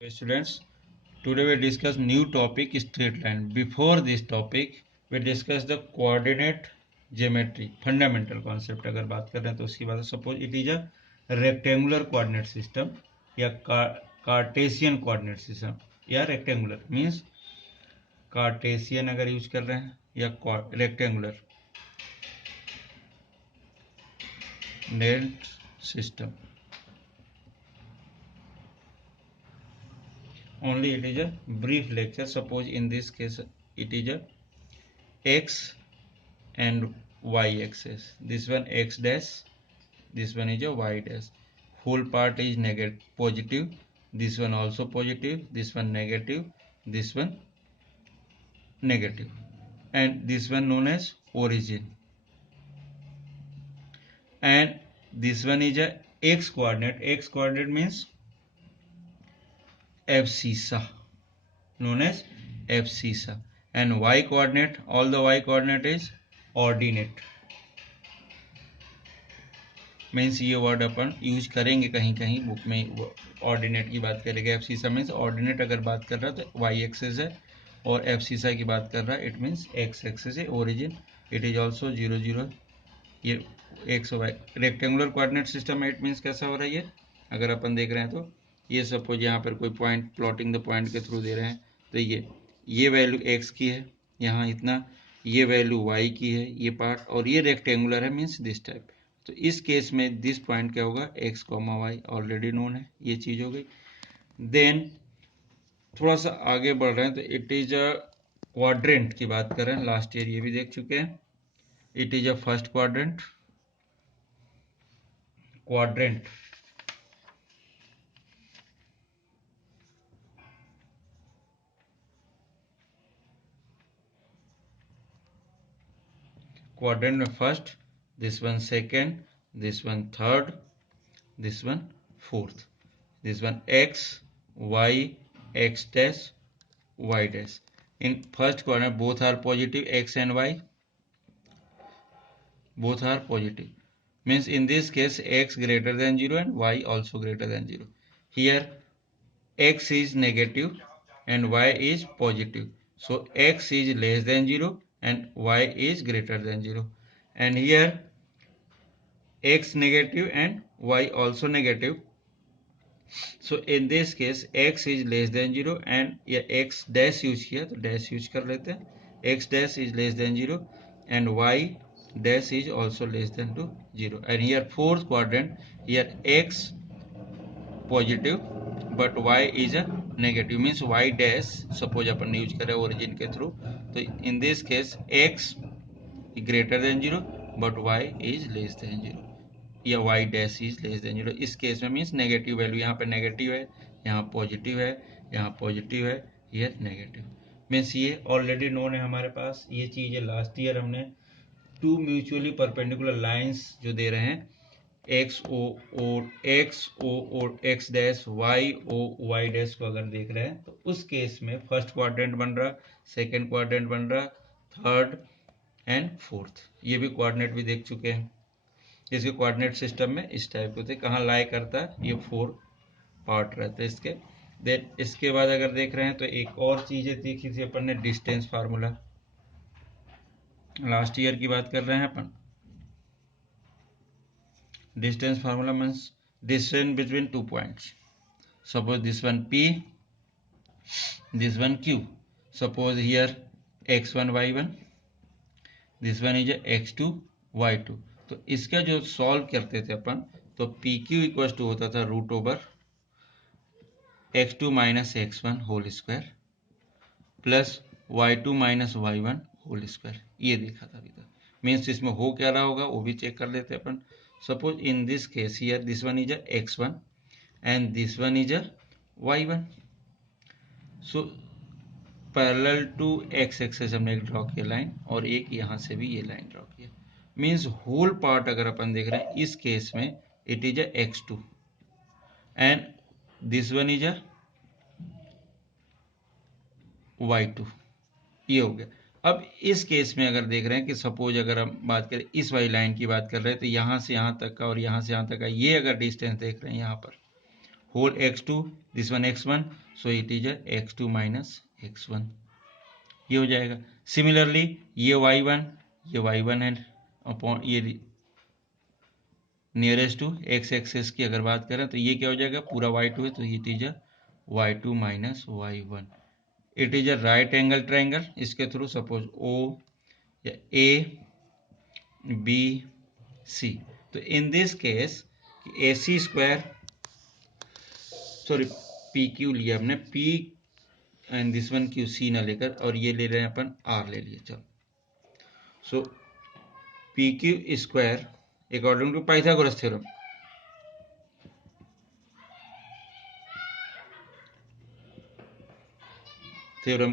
Students, today we discuss new topic straight line. Before this topic, we discuss the coordinate geometry, fundamental concept. अगर बात कर रहे हैं तो उसकी बात suppose it is a rectangular coordinate system या cartesian coordinate system या rectangular means cartesian अगर यूज कर रहे हैं या rectangular net system. Only it is a brief lecture. Suppose in this case it is a x and y axis. This one x dash, this one is a y dash. Whole part is negative, positive. This one also positive, this one negative, this one negative, and this one known as origin. And this one is a x coordinate. X coordinate means abscissa, known as abscissa. And y coordinate, all the y coordinate is ordinate. Means ये word अपन use करेंगे कहीं कहीं book में, ordinate की बात करेंगे. एफसीसा means ordinate अगर बात कर रहा है तो वाई एक्सिस है, और एफसीसा की बात कर रहा है इट मीन्स एक्स एक्सिस है. Origin it is also 0 0. ये X Y rectangular coordinate system है. इट मीन्स कैसा हो रहा है ये, अगर अपन देख रहे हैं तो ये सपोज यहाँ पर कोई पॉइंट प्लॉटिंग द पॉइंट के थ्रू दे रहे हैं तो ये वैल्यू एक्स की है यहाँ इतना, ये वैल्यू वाई की है ये पार्ट, और ये रेक्टेंगुलर है मीन्स दिस टाइप. तो इस केस में दिस पॉइंट क्या होगा, X comma Y already known है, ये चीज हो गई. देन थोड़ा सा आगे बढ़ रहे हैं तो इट इज अ क्वाड्रेंट की बात कर रहे हैं. लास्ट ईयर ये भी देख चुके हैं. It is a first quadrant. Quadrant में first, this one second, this one third, this one fourth, this one x y x dash y dash. In first quadrant both are positive, x and y both are positive, means in this case x greater than 0 and y also greater than 0. Here x is negative and y is positive, so x is less than 0 and y is greater than 0. And here x negative and y also negative, so in this case x is less than 0 and या x dash use किया तो dash use कर लेते हैं. x dash is less than 0 and y dash is also less than to 0. And here fourth quadrant, here x positive but y is a negative, means y dash suppose upon use करें origin के through, तो in this case x greater than 0 but y is less than 0, या y dash is less than 0. इस case में means negative value, यहाँ पे negative है, यहाँ पॉजिटिव है, यहाँ पॉजिटिव है, ये नेगेटिव. मीन्स ये ऑलरेडी नोन है हमारे पास. ये चीज है लास्ट ईयर हमने टू म्यूचुअली परपेंडिकुलर लाइंस जो दे रहे हैं, एक्स ओ और X dash Y O Y dash को अगर देख रहे हैं तो उस केस में फर्स्ट क्वाड्रेंट बन रहा, सेकेंड क्वाड्रेंट बन रहा, थर्ड एंड फोर्थ. ये भी कोऑर्डिनेट भी देख चुके हैं. इसके कोऑर्डिनेट सिस्टम में इस टाइप होते हैं, कहाँ लाई करता है, ये 4 पार्ट रहते हैं इसके. देन इसके बाद अगर देख रहे हैं तो एक और चीजें देखी थी अपन ने, डिस्टेंस फार्मूला. लास्ट ईयर की बात कर रहे हैं अपन. Distance formula means distance between 2 points. Suppose this one P, this one Q. Suppose here x1 y1, this one is x2 y2. तो इसका जो सॉल्व करते थे अपन तो पी क्यू इक्वल टू होता था root over x2 minus x1 whole square plus y2 minus y1 whole square. ये देखा था अभी तक. मीन्स इसमें हो क्या रहा होगा वो भी चेक कर लेते अपन. Suppose in this case here this one is x1 and this one is y1. So parallel to x axis हमने एक ड्रॉ किया लाइन, और एक यहाँ से भी ये लाइन ड्रॉ किया. मीन्स होल पार्ट अगर अपन देख रहे हैं इस केस में it is x2 and this one is y2. ये हो गया. अब इस केस में अगर देख रहे हैं कि सपोज अगर हम बात करें इस वाली लाइन की बात कर रहे हैं तो यहाँ से यहाँ तक का और यहाँ से यहाँ तक का ये अगर डिस्टेंस देख रहे हैं यहाँ पर, whole x2, this one x1, so it is a x2 minus x1, ये हो जाएगा। सिमिलरली ये y1 है अपॉन ये नियरेस्ट टू x एक्सेस की अगर बात करें तो ये क्या हो जाएगा, पूरा y2 है तो it is a y2 minus y1। It is a right angle triangle, इसके थ्रू सपोज O या A B C, तो इन this case AC square, sorry PQ लिया हमने, P and this one QC ना लेकर, और ये ले रहे हैं अपन R ले लिए। चलो so PQ square according to Pythagoras theorem,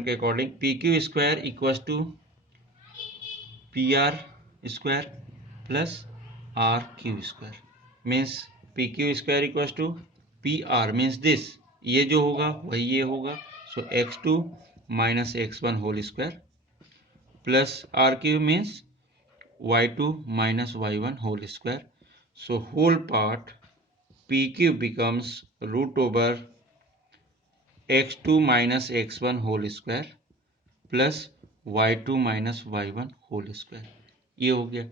के according PQ square equals to PR square plus RQ square, means PQ square equals to PR means this, ये जो होगा वही ये होगा, so x2 minus x1 whole square plus RQ means y2 minus y1 whole square, so whole part PQ becomes root over x2 minus x1 whole square plus y2 minus y1 whole square, ये हो गया।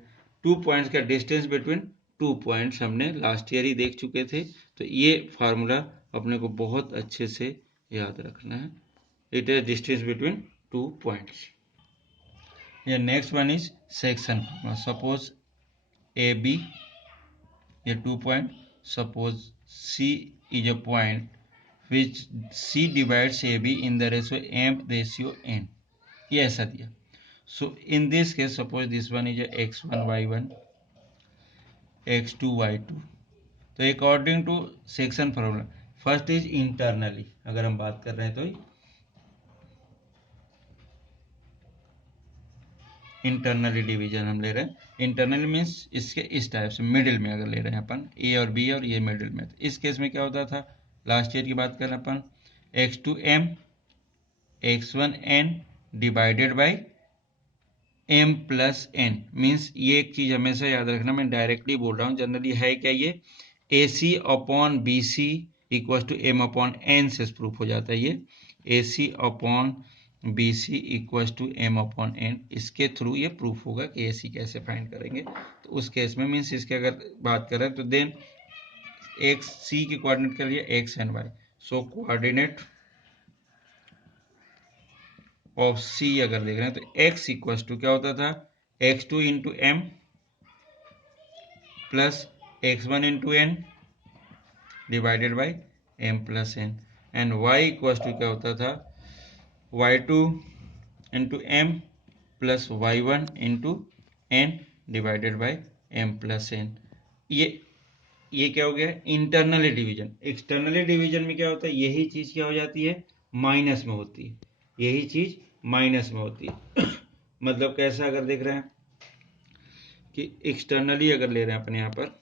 2 points का distance between 2 points हमने last year ही देख चुके थे, तो ये फार्मूला अपने को बहुत अच्छे से याद रखना है। It is distance between 2 points. ये next one is section, suppose AB ये 2 point, suppose C is a point which C divides AB in the ratio M/N, ये ऐसा दिया। So in this case suppose this one is a x1 y1 x2 y2, तो according to section formula first is internally, अगर हम बात कर रहे हैं तो इंटरनली डिवीजन हम ले रहे हैं। इंटरनली मीन्स इसके इस टाइप से मिडिल में अगर ले रहे हैं अपन A और B और ये मिडिल में, तो इस केस में क्या होता था, लास्ट ईयर की बात कर रहे हैं अपन, x2m x1n divided by m plus n, means ये एक चीज हमेशा याद रखना, मैं डायरेक्टली बोल रहा हूँ, जनरली है क्या ये AC upon BC equal to m upon n से प्रूफ हो जाता है, ये AC upon BC equal to m upon n, इसके थ्रू ये प्रूफ होगा कि AC कैसे फाइंड करेंगे। तो उस केस में मीन्स इसके अगर बात करें तो देन x C के कोऑर्डिनेट कर लिया x and y, so coordinate of C अगर देख रहे हैं तो x इक्वल टू क्या होता था, x2 into m plus x1 into n divided by m plus n, and y equal to क्या होता था, y2 into m plus y1 into n divided by m plus n। ये क्या हो गया, इंटरनली डिवीजन। एक्सटर्नली डिवीजन में क्या होता है, यही चीज क्या हो जाती है, माइनस में होती है, यही चीज माइनस में होती है। मतलब कैसा, अगर देख रहे हैं कि एक्सटर्नली अगर ले रहे हैं अपने यहां पर,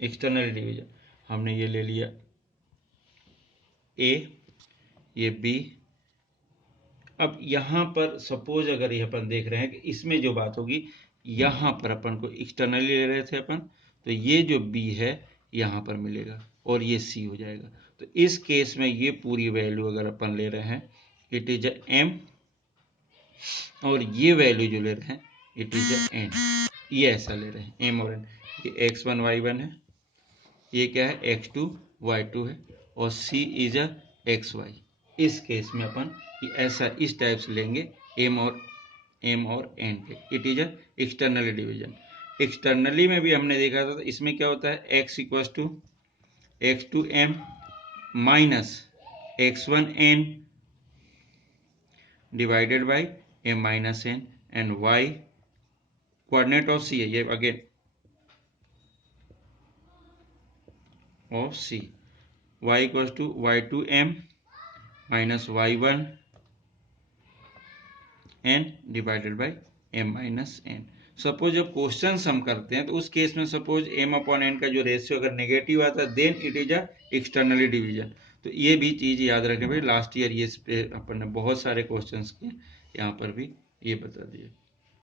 एक्सटर्नली डिवीजन हमने ये ले लिया A, ये B, अब यहां पर सपोज अगर ये अपन देख रहे हैं कि इसमें जो बात होगी, यहां पर अपन को एक्सटर्नली ले रहे थे अपन, तो ये जो B है यहां पर मिलेगा और ये C हो जाएगा। तो इस केस में ये पूरी वैल्यू अगर अपन ले रहे हैं, इट इज अ M, और ये वैल्यू जो ले रहे हैं इट इज अ N, ये ऐसा ले रहे हैं M और N। ये x1 y1 है, ये क्या है x2 y2 है, और C इज अ xy। इस केस में अपन ऐसा इस टाइप से लेंगे M और N के, it is a externally division. Externally में भी हमने देखा था, तो इसमें क्या होता है, x equal to x2m minus x1n divided by m minus n, and y coordinate of C है ये again of C, y equal to y2m minus y1n divided by m minus n। Suppose जब question हम करते हैं तो उस case में suppose m upon n का जो रेशियो अगर नेगेटिव आता है, then it is a externally division. तो ये भी चीज याद रखें भाई, लास्ट ईयर ये इस पे अपन ने बहुत सारे क्वेश्चंस किए, यहाँ पर भी ये बता दिए।